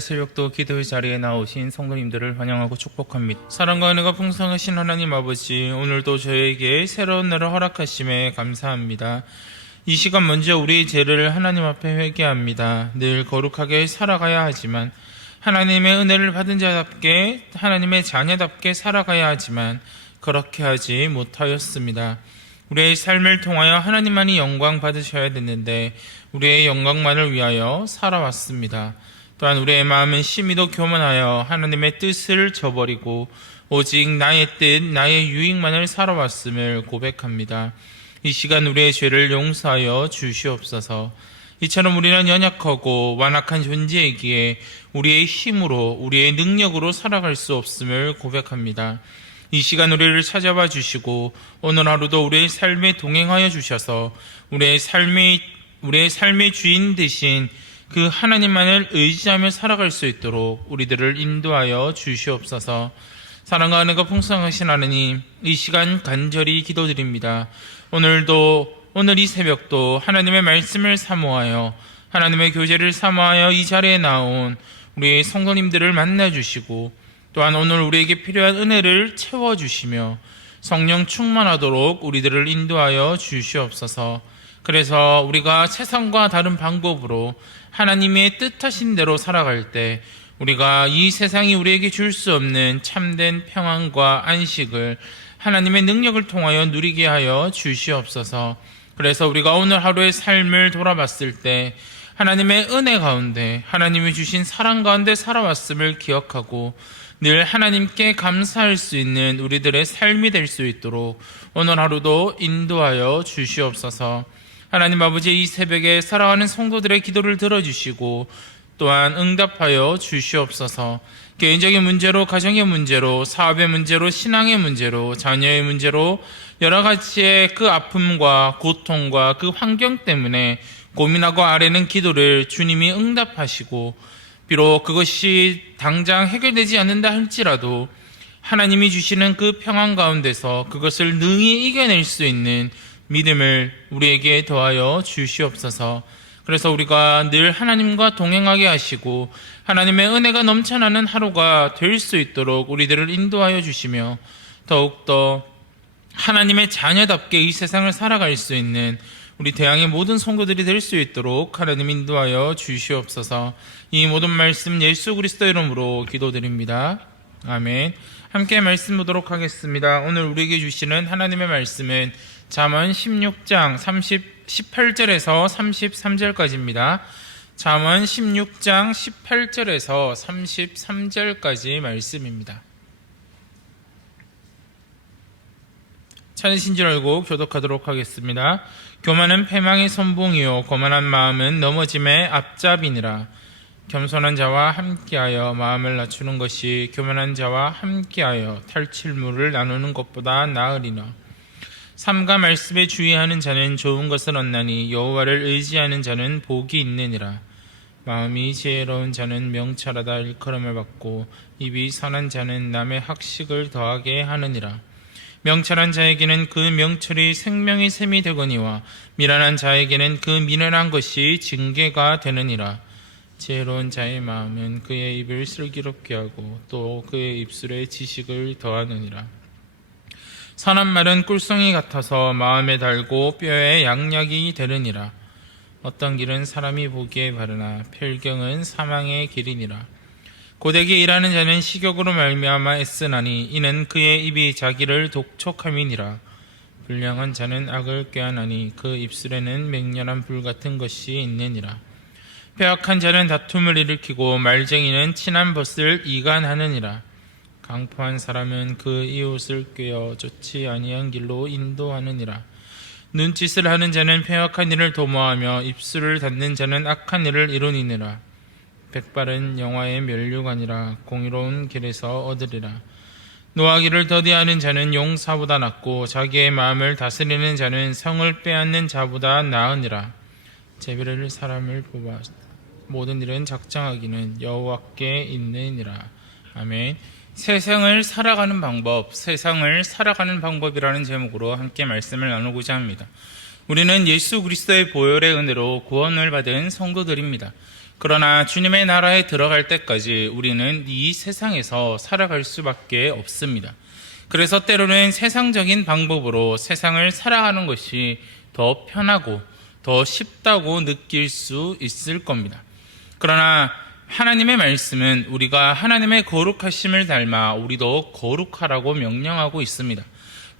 오늘 새벽도 기도의 자리에 나오신 성도님들을 환영하고 축복합니다. 사랑과 은혜가 풍성하신 하나님 아버지, 오늘도 저에게 새로운 날을 허락하심에 감사합니다. 이 시간 먼저 우리의 죄를 하나님 앞에 회개합니다. 늘 거룩하게 살아가야 하지만, 하나님의 은혜를 받은 자답게, 하나님의 자녀답게 살아가야 하지만 그렇게 하지 못하였습니다. 우리의 삶을 통하여 하나님만이 영광 받으셔야 됐는데 우리의 영광만을 위하여 살아왔습니다. 또한 우리의 마음은 심히도 교만하여 하나님의 뜻을 저버리고 오직 나의 뜻, 나의 유익만을 살아왔음을 고백합니다. 이 시간 우리의 죄를 용서하여 주시옵소서. 이처럼 우리는 연약하고 완악한 존재이기에 우리의 힘으로, 우리의 능력으로 살아갈 수 없음을 고백합니다. 이 시간 우리를 찾아봐 주시고 오늘 하루도 우리의 삶에 동행하여 주셔서 우리의 삶의 주인 되신 그 하나님만을 의지하며 살아갈 수 있도록 우리들을 인도하여 주시옵소서. 사랑과 은혜가 풍성하신 하나님, 이 시간 간절히 기도드립니다. 오늘 이 새벽도 하나님의 말씀을 사모하여, 하나님의 교제를 사모하여 이 자리에 나온 우리의 성도님들을 만나주시고, 또한 오늘 우리에게 필요한 은혜를 채워주시며 성령 충만하도록 우리들을 인도하여 주시옵소서. 그래서 우리가 세상과 다른 방법으로 하나님의 뜻하신 대로 살아갈 때 우리가 이 세상이 우리에게 줄 수 없는 참된 평안과 안식을 하나님의 능력을 통하여 누리게 하여 주시옵소서. 그래서 우리가 오늘 하루의 삶을 돌아봤을 때 하나님의 은혜 가운데, 하나님이 주신 사랑 가운데 살아왔음을 기억하고 늘 하나님께 감사할 수 있는 우리들의 삶이 될 수 있도록 오늘 하루도 인도하여 주시옵소서. 하나님 아버지, 이 새벽에 살아가는 성도들의 기도를 들어주시고 또한 응답하여 주시옵소서. 개인적인 문제로, 가정의 문제로, 사업의 문제로, 신앙의 문제로, 자녀의 문제로 여러 가지의 그 아픔과 고통과 그 환경 때문에 고민하고 아뢰는 기도를 주님이 응답하시고, 비록 그것이 당장 해결되지 않는다 할지라도 하나님이 주시는 그 평안 가운데서 그것을 능히 이겨낼 수 있는 믿음을 우리에게 더하여 주시옵소서. 그래서 우리가 늘 하나님과 동행하게 하시고 하나님의 은혜가 넘쳐나는 하루가 될 수 있도록 우리들을 인도하여 주시며, 더욱더 하나님의 자녀답게 이 세상을 살아갈 수 있는 우리 대항의 모든 성도들이 될 수 있도록 하나님 인도하여 주시옵소서. 이 모든 말씀 예수 그리스도 이름으로 기도드립니다. 아멘. 함께 말씀 보도록 하겠습니다. 오늘 우리에게 주시는 하나님의 말씀은 잠언 16장 18절에서 33절까지입니다. 잠언 16장 18절에서 33절까지 말씀입니다. 찾으신 줄 알고 교독하도록 하겠습니다. 교만은 패망의 선봉이요 거만한 마음은 넘어짐의 앞잡이니라. 겸손한 자와 함께하여 마음을 낮추는 것이 교만한 자와 함께하여 탈취물을 나누는 것보다 나으리라. 삼가 말씀에 주의하는 자는 좋은 것을 얻나니 여호와를 의지하는 자는 복이 있느니라. 마음이 지혜로운 자는 명철하다 일컬음을 받고 입이 선한 자는 남의 학식을 더하게 하느니라. 명철한 자에게는 그 명철이 생명의 샘이 되거니와 미련한 자에게는 그 미련한 것이 징계가 되느니라. 지혜로운 자의 마음은 그의 입을 슬기롭게 하고 또 그의 입술에 지식을 더하느니라. 선한 말은 꿀송이 같아서 마음에 달고 뼈에 양약이 되느니라. 어떤 길은 사람이 보기에 바르나 필경은 사망의 길이니라. 고되게 일하는 자는 식욕으로 말미암아 애쓰나니 이는 그의 입이 자기를 독촉함이니라. 불량한 자는 악을 꾀하나니 그 입술에는 맹렬한 불 같은 것이 있느니라. 패악한 자는 다툼을 일으키고 말쟁이는 친한 벗을 이간하느니라. 강포한 사람은 그 이웃을 꾀어 좋지 아니한 길로 인도하느니라. 눈짓을 하는 자는 패악한 일을 도모하며 입술을 닫는 자는 악한 일을 이루니라. 백발은 영화의 면류관이라 공의로운 길에서 얻으리라. 노하기를 더디하는 자는 용사보다 낫고 자기의 마음을 다스리는 자는 성을 빼앗는 자보다 나으니라. 제비를 사람을 뽑아 모든 일은 작정하기는 여호와께 있느니라. 아멘. 세상을 살아가는 방법이라는 제목으로 함께 말씀을 나누고자 합니다. 우리는 예수 그리스도의 보혈의 은혜로 구원을 받은 성도들입니다. 그러나 주님의 나라에 들어갈 때까지 우리는 이 세상에서 살아갈 수밖에 없습니다. 그래서 때로는 세상적인 방법으로 세상을 살아가는 것이 더 편하고 더 쉽다고 느낄 수 있을 겁니다. 그러나 하나님의 말씀은 우리가 하나님의 거룩하심을 닮아 우리도 거룩하라고 명령하고 있습니다.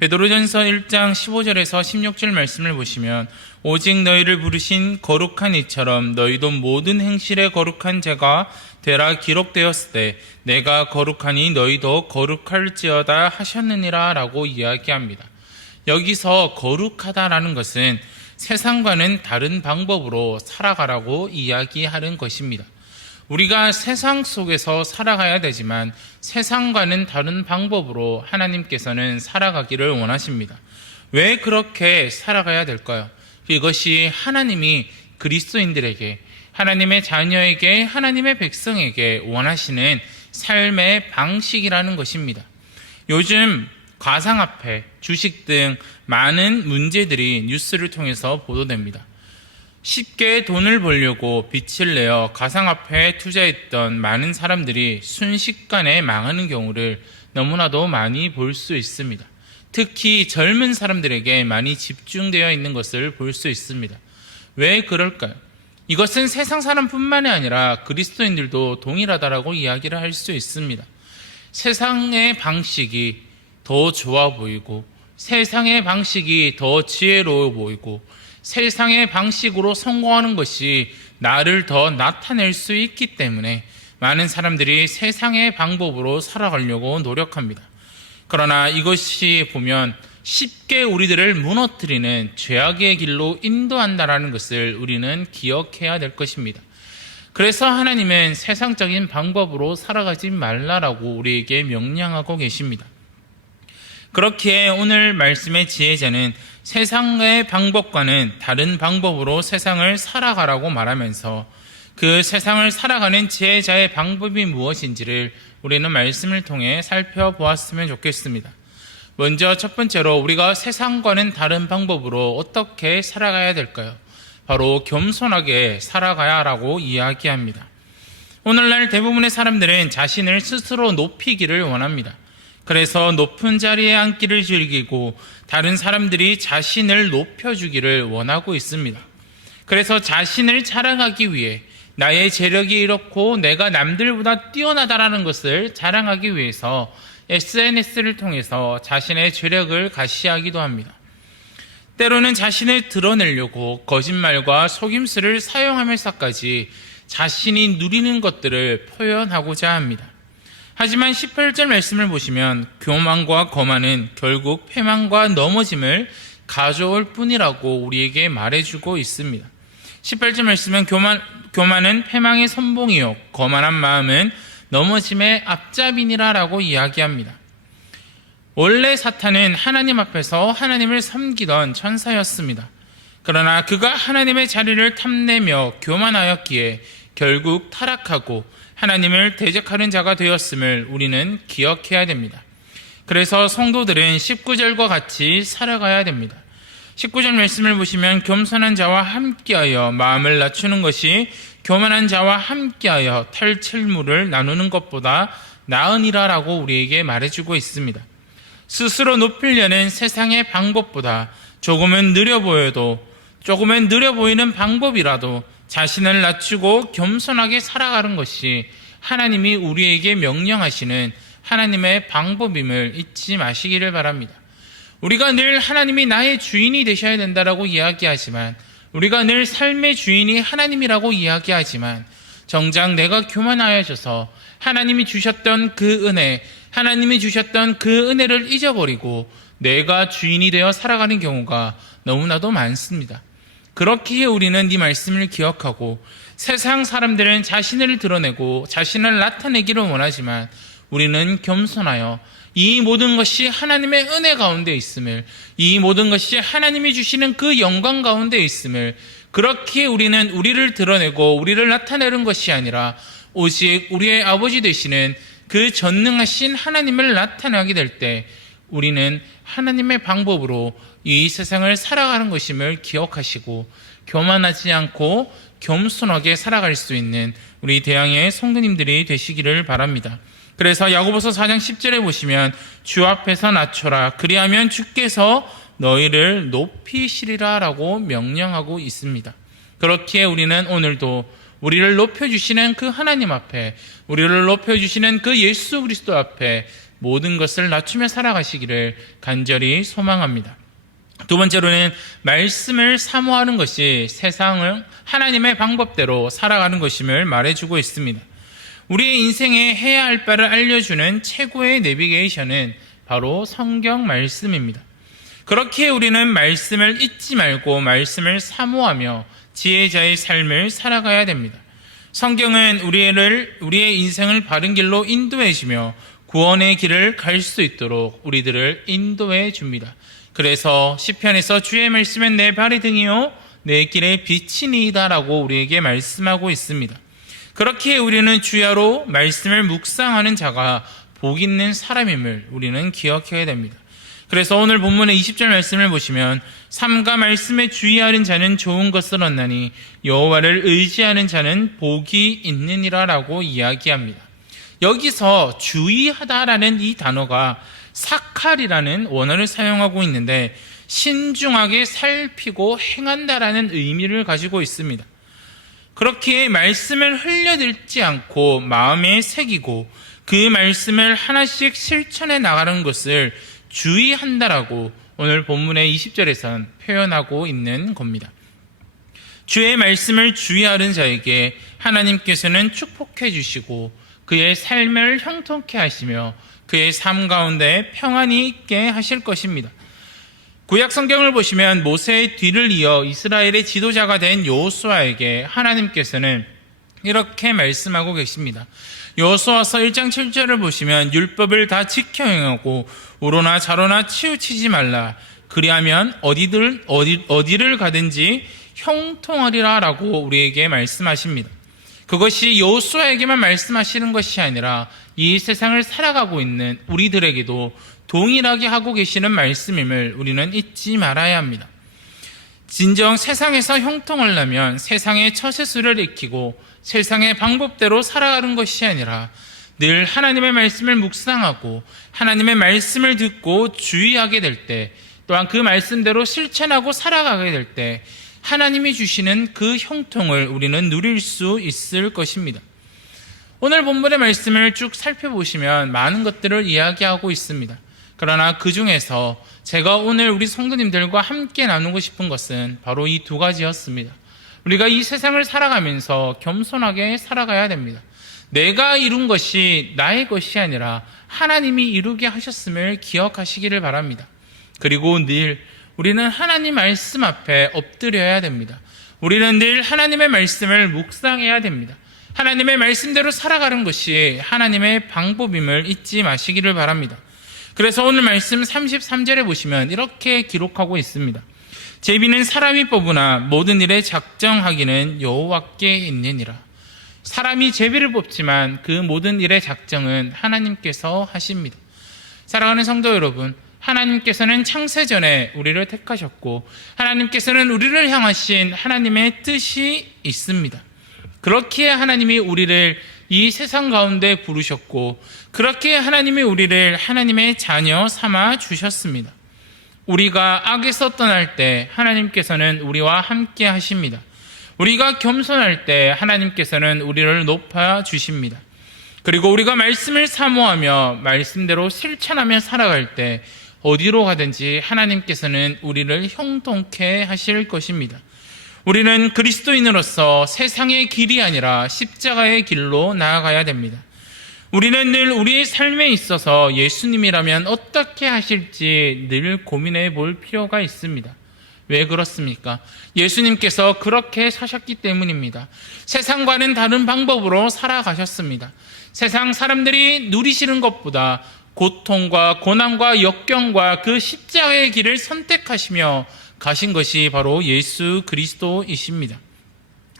베드로전서 1장 15절에서 16절 말씀을 보시면 오직 너희를 부르신 거룩한 이처럼 너희도 모든 행실에 거룩한 자가 되라 기록되었을 때 내가 거룩하니 너희도 거룩할지어다 하셨느니라 라고 이야기합니다. 여기서 거룩하다라는 것은 세상과는 다른 방법으로 살아가라고 이야기하는 것입니다. 우리가 세상 속에서 살아가야 되지만 세상과는 다른 방법으로 하나님께서는 살아가기를 원하십니다. 왜 그렇게 살아가야 될까요? 이것이 하나님이 그리스도인들에게, 하나님의 자녀에게, 하나님의 백성에게 원하시는 삶의 방식이라는 것입니다. 요즘 가상화폐, 주식 등 많은 문제들이 뉴스를 통해서 보도됩니다. 쉽게 돈을 벌려고 빚을 내어 가상화폐에 투자했던 많은 사람들이 순식간에 망하는 경우를 너무나도 많이 볼 수 있습니다. 특히 젊은 사람들에게 많이 집중되어 있는 것을 볼 수 있습니다. 왜 그럴까요? 이것은 세상 사람뿐만이 아니라 그리스도인들도 동일하다라고 이야기를 할 수 있습니다. 세상의 방식이 더 좋아 보이고 세상의 방식이 더 지혜로워 보이고 세상의 방식으로 성공하는 것이 나를 더 나타낼 수 있기 때문에 많은 사람들이 세상의 방법으로 살아가려고 노력합니다. 그러나 이것이 보면 쉽게 우리들을 무너뜨리는 죄악의 길로 인도한다는 것을 우리는 기억해야 될 것입니다. 그래서 하나님은 세상적인 방법으로 살아가지 말라라고 우리에게 명령하고 계십니다. 그렇기에 오늘 말씀의 지혜자는 세상의 방법과는 다른 방법으로 세상을 살아가라고 말하면서 그 세상을 살아가는 지혜자의 방법이 무엇인지를 우리는 말씀을 통해 살펴보았으면 좋겠습니다. 먼저 첫 번째로 우리가 세상과는 다른 방법으로 어떻게 살아가야 될까요? 바로 겸손하게 살아가야라고 이야기합니다. 오늘날 대부분의 사람들은 자신을 스스로 높이기를 원합니다. 그래서 높은 자리에 앉기를 즐기고 다른 사람들이 자신을 높여주기를 원하고 있습니다. 그래서 자신을 자랑하기 위해 나의 재력이 이렇고 내가 남들보다 뛰어나다라는 것을 자랑하기 위해서 SNS를 통해서 자신의 재력을 가시하기도 합니다. 때로는 자신을 드러내려고 거짓말과 속임수를 사용하면서까지 자신이 누리는 것들을 표현하고자 합니다. 하지만 18절 말씀을 보시면 교만과 거만은 결국 패망과 넘어짐을 가져올 뿐이라고 우리에게 말해주고 있습니다. 18절 말씀은 교만은 패망의 선봉이요 거만한 마음은 넘어짐의 앞잡이니라 라고 이야기합니다. 원래 사탄은 하나님 앞에서 하나님을 섬기던 천사였습니다. 그러나 그가 하나님의 자리를 탐내며 교만하였기에 결국 타락하고 하나님을 대적하는 자가 되었음을 우리는 기억해야 됩니다. 그래서 성도들은 19절과 같이 살아가야 됩니다. 19절 말씀을 보시면 겸손한 자와 함께하여 마음을 낮추는 것이 교만한 자와 함께하여 탈칠물을 나누는 것보다 나으니라 라고 우리에게 말해주고 있습니다. 스스로 높이려는 세상의 방법보다 조금은 느려 보이는 방법이라도 자신을 낮추고 겸손하게 살아가는 것이 하나님이 우리에게 명령하시는 하나님의 방법임을 잊지 마시기를 바랍니다. 우리가 늘 하나님이 나의 주인이 되셔야 된다라고 이야기하지만 우리가 늘 삶의 주인이 하나님이라고 이야기하지만 정작 내가 교만하여져서 하나님이 주셨던 그 은혜, 하나님이 주셨던 그 은혜를 잊어버리고 내가 주인이 되어 살아가는 경우가 너무나도 많습니다. 그렇기에 우리는 이 말씀을 기억하고 세상 사람들은 자신을 드러내고 자신을 나타내기를 원하지만 우리는 겸손하여 이 모든 것이 하나님의 은혜 가운데 있음을, 이 모든 것이 하나님이 주시는 그 영광 가운데 있음을, 그렇기에 우리는 우리를 드러내고 우리를 나타내는 것이 아니라 오직 우리의 아버지 되시는 그 전능하신 하나님을 나타내게 될 때 우리는 하나님의 방법으로 이 세상을 살아가는 것임을 기억하시고 교만하지 않고 겸손하게 살아갈 수 있는 우리 대양의 성도님들이 되시기를 바랍니다. 그래서 야고보서 4장 10절에 보시면 주 앞에서 낮춰라 그리하면 주께서 너희를 높이시리라 라고 명령하고 있습니다. 그렇기에 우리는 오늘도 우리를 높여주시는 그 하나님 앞에, 우리를 높여주시는 그 예수 그리스도 앞에 모든 것을 낮추며 살아가시기를 간절히 소망합니다. 두 번째로는 말씀을 사모하는 것이 세상을 하나님의 방법대로 살아가는 것임을 말해주고 있습니다. 우리의 인생에 해야 할 바를 알려주는 최고의 내비게이션은 바로 성경 말씀입니다. 그렇기에 우리는 말씀을 잊지 말고 말씀을 사모하며 지혜자의 삶을 살아가야 됩니다. 성경은 우리의 인생을 바른 길로 인도해 주며 구원의 길을 갈 수 있도록 우리들을 인도해 줍니다. 그래서 시편에서 주의 말씀은 내 발의 등이요 내 길의 빛이니이다 라고 우리에게 말씀하고 있습니다. 그렇기에 우리는 주야로 말씀을 묵상하는 자가 복 있는 사람임을 우리는 기억해야 됩니다. 그래서 오늘 본문의 20절 말씀을 보시면 삼가 말씀에 주의하는 자는 좋은 것을 얻나니 여호와를 의지하는 자는 복이 있느니라 라고 이야기합니다. 여기서 주의하다라는 이 단어가 사칼이라는 원어를 사용하고 있는데 신중하게 살피고 행한다라는 의미를 가지고 있습니다. 그렇기에 말씀을 흘려듣지 않고 마음에 새기고 그 말씀을 하나씩 실천해 나가는 것을 주의한다라고 오늘 본문의 20절에선 표현하고 있는 겁니다. 주의 말씀을 주의하는 자에게 하나님께서는 축복해 주시고 그의 삶을 형통케 하시며 그의 삶 가운데 평안이 있게 하실 것입니다. 구약 성경을 보시면 모세의 뒤를 이어 이스라엘의 지도자가 된 여호수아에게 하나님께서는 이렇게 말씀하고 계십니다. 여호수아서 1장 7절을 보시면 율법을 다 지켜 행하고 우로나 좌로나 치우치지 말라 그리하면 어디를 가든지 형통하리라 라고 우리에게 말씀하십니다. 그것이 여호수아에게만 말씀하시는 것이 아니라 이 세상을 살아가고 있는 우리들에게도 동일하게 하고 계시는 말씀임을 우리는 잊지 말아야 합니다. 진정 세상에서 형통하려면 세상의 처세술을 익히고 세상의 방법대로 살아가는 것이 아니라 늘 하나님의 말씀을 묵상하고 하나님의 말씀을 듣고 주의하게 될 때, 또한 그 말씀대로 실천하고 살아가게 될 때 하나님이 주시는 그 형통을 우리는 누릴 수 있을 것입니다. 오늘 본문의 말씀을 쭉 살펴보시면 많은 것들을 이야기하고 있습니다. 그러나 그 중에서 제가 오늘 우리 성도님들과 함께 나누고 싶은 것은 바로 이 두 가지였습니다. 우리가 이 세상을 살아가면서 겸손하게 살아가야 됩니다. 내가 이룬 것이 나의 것이 아니라 하나님이 이루게 하셨음을 기억하시기를 바랍니다. 그리고 늘 우리는 하나님 말씀 앞에 엎드려야 됩니다. 우리는 늘 하나님의 말씀을 묵상해야 됩니다. 하나님의 말씀대로 살아가는 것이 하나님의 방법임을 잊지 마시기를 바랍니다. 그래서 오늘 말씀 33절에 보시면 이렇게 기록하고 있습니다. 제비는 사람이 뽑으나 모든 일에 작정하기는 여호와께 있느니라. 사람이 제비를 뽑지만 그 모든 일의 작정은 하나님께서 하십니다. 사랑하는 성도 여러분, 하나님께서는 창세전에 우리를 택하셨고 하나님께서는 우리를 향하신 하나님의 뜻이 있습니다. 그렇기에 하나님이 우리를 이 세상 가운데 부르셨고 그렇게 하나님이 우리를 하나님의 자녀 삼아 주셨습니다. 우리가 악에서 떠날 때 하나님께서는 우리와 함께 하십니다. 우리가 겸손할 때 하나님께서는 우리를 높아 주십니다. 그리고 우리가 말씀을 사모하며 말씀대로 실천하며 살아갈 때 어디로 가든지 하나님께서는 우리를 형통케 하실 것입니다. 우리는 그리스도인으로서 세상의 길이 아니라 십자가의 길로 나아가야 됩니다. 우리는 늘 우리의 삶에 있어서 예수님이라면 어떻게 하실지 늘 고민해 볼 필요가 있습니다. 왜 그렇습니까? 예수님께서 그렇게 사셨기 때문입니다. 세상과는 다른 방법으로 살아가셨습니다. 세상 사람들이 누리시는 것보다 고통과 고난과 역경과 그 십자가의 길을 선택하시며 가신 것이 바로 예수 그리스도이십니다.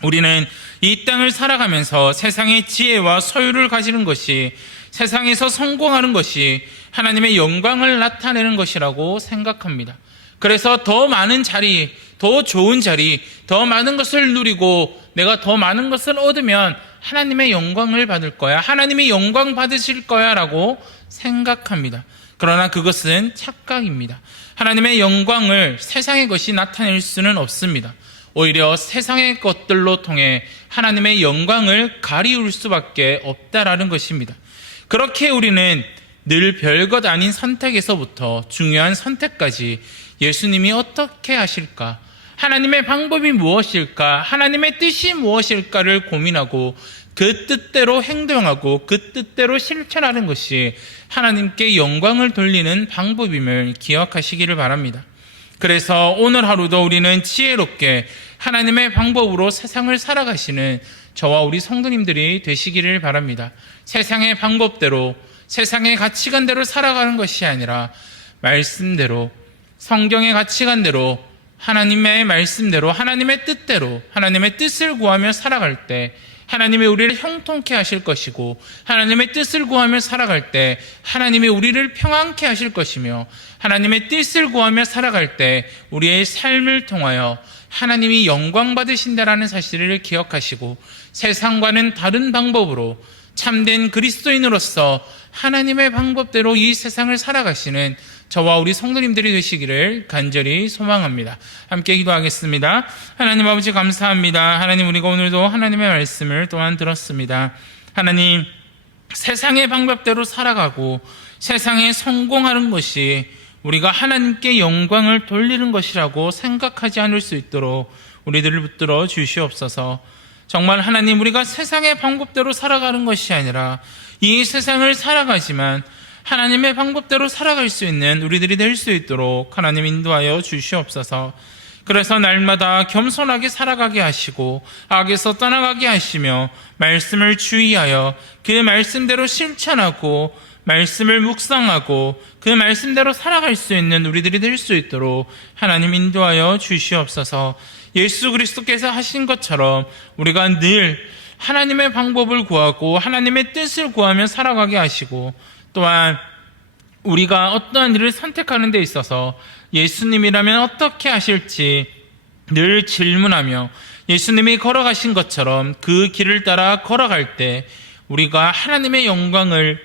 우리는 이 땅을 살아가면서 세상의 지혜와 소유를 가지는 것이, 세상에서 성공하는 것이 하나님의 영광을 나타내는 것이라고 생각합니다. 그래서 더 많은 자리, 더 좋은 자리, 더 많은 것을 누리고 내가 더 많은 것을 얻으면 하나님의 영광을 받을 거야, 하나님이 영광 받으실 거야 라고 생각합니다. 그러나 그것은 착각입니다. 하나님의 영광을 세상의 것이 나타낼 수는 없습니다. 오히려 세상의 것들로 통해 하나님의 영광을 가리울 수밖에 없다라는 것입니다. 그렇게 우리는 늘 별것 아닌 선택에서부터 중요한 선택까지 예수님이 어떻게 하실까, 하나님의 방법이 무엇일까, 하나님의 뜻이 무엇일까를 고민하고 그 뜻대로 행동하고 그 뜻대로 실천하는 것이 하나님께 영광을 돌리는 방법임을 기억하시기를 바랍니다. 그래서 오늘 하루도 우리는 지혜롭게 하나님의 방법으로 세상을 살아가시는 저와 우리 성도님들이 되시기를 바랍니다. 세상의 방법대로, 세상의 가치관대로 살아가는 것이 아니라 말씀대로, 성경의 가치관대로, 하나님의 말씀대로, 하나님의 뜻대로, 하나님의 뜻을 구하며 살아갈 때 하나님이 우리를 형통케 하실 것이고, 하나님의 뜻을 구하며 살아갈 때 하나님이 우리를 평안케 하실 것이며, 하나님의 뜻을 구하며 살아갈 때 우리의 삶을 통하여 하나님이 영광 받으신다라는 사실을 기억하시고, 세상과는 다른 방법으로 참된 그리스도인으로서 하나님의 방법대로 이 세상을 살아가시는 저와 우리 성도님들이 되시기를 간절히 소망합니다. 함께 기도하겠습니다. 하나님 아버지 감사합니다. 하나님, 우리가 오늘도 하나님의 말씀을 또한 들었습니다. 하나님, 세상의 방법대로 살아가고 세상에 성공하는 것이 우리가 하나님께 영광을 돌리는 것이라고 생각하지 않을 수 있도록 우리들을 붙들어 주시옵소서. 정말 하나님, 우리가 세상의 방법대로 살아가는 것이 아니라 이 세상을 살아가지만 하나님의 방법대로 살아갈 수 있는 우리들이 될 수 있도록 하나님 인도하여 주시옵소서. 그래서 날마다 겸손하게 살아가게 하시고 악에서 떠나가게 하시며 말씀을 주의하여 그 말씀대로 실천하고 말씀을 묵상하고 그 말씀대로 살아갈 수 있는 우리들이 될 수 있도록 하나님 인도하여 주시옵소서. 예수 그리스도께서 하신 것처럼 우리가 늘 하나님의 방법을 구하고 하나님의 뜻을 구하며 살아가게 하시고, 또한 우리가 어떠한 일을 선택하는 데 있어서 예수님이라면 어떻게 하실지 늘 질문하며 예수님이 걸어가신 것처럼 그 길을 따라 걸어갈 때 우리가 하나님의 영광을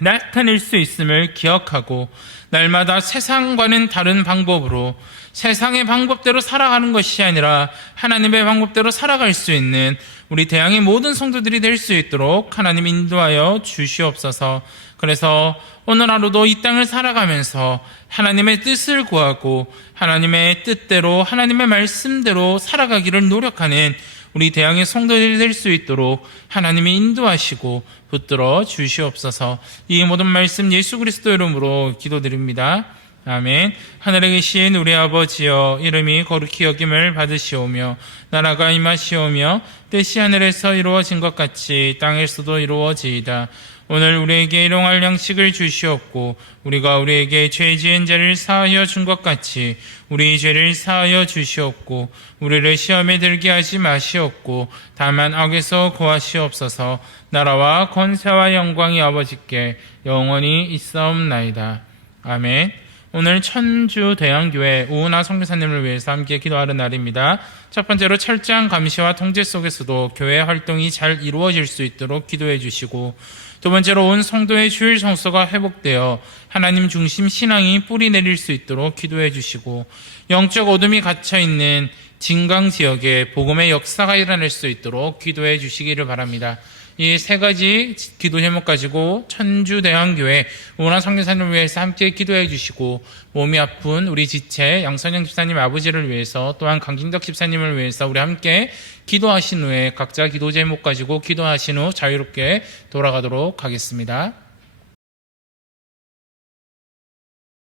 나타낼 수 있음을 기억하고, 날마다 세상과는 다른 방법으로 세상의 방법대로 살아가는 것이 아니라 하나님의 방법대로 살아갈 수 있는 우리 대양의 모든 성도들이 될 수 있도록 하나님 인도하여 주시옵소서. 그래서 오늘 하루도 이 땅을 살아가면서 하나님의 뜻을 구하고 하나님의 뜻대로, 하나님의 말씀대로 살아가기를 노력하는 우리 대양의 성도들이 될 수 있도록 하나님이 인도하시고 붙들어 주시옵소서. 이 모든 말씀 예수 그리스도 이름으로 기도드립니다. 아멘. 하늘에 계신 우리 아버지여, 이름이 거룩히 여김을 받으시오며 나라가 임하시오며 뜻이 하늘에서 이루어진 것 같이 땅에서도 이루어지이다. 오늘 우리에게 일용할 양식을 주시옵고 우리가 우리에게 죄 지은 자를 사하여 준 것 같이 우리 죄를 사하여 주시옵고 우리를 시험에 들게 하지 마시옵고 다만 악에서 구하시옵소서. 나라와 권세와 영광이 아버지께 영원히 있사옵나이다. 아멘. 오늘 천주대왕교회 우은하 선교사님을 위해서 함께 기도하는 날입니다. 첫 번째로 철저한 감시와 통제 속에서도 교회 활동이 잘 이루어질 수 있도록 기도해 주시고, 두 번째로 온 성도의 주일 성소가 회복되어 하나님 중심 신앙이 뿌리 내릴 수 있도록 기도해 주시고, 영적 어둠이 갇혀있는 진강 지역에 복음의 역사가 일어날 수 있도록 기도해 주시기를 바랍니다. 이 세 가지 기도 제목 가지고 천주대왕교회 우은하 선교사님을 위해서 함께 기도해 주시고, 몸이 아픈 우리 지체 양선영 집사님 아버지를 위해서, 또한 강진덕 집사님을 위해서 우리 함께 기도하신 후에 각자 기도 제목 가지고 기도하신 후 자유롭게 돌아가도록 하겠습니다.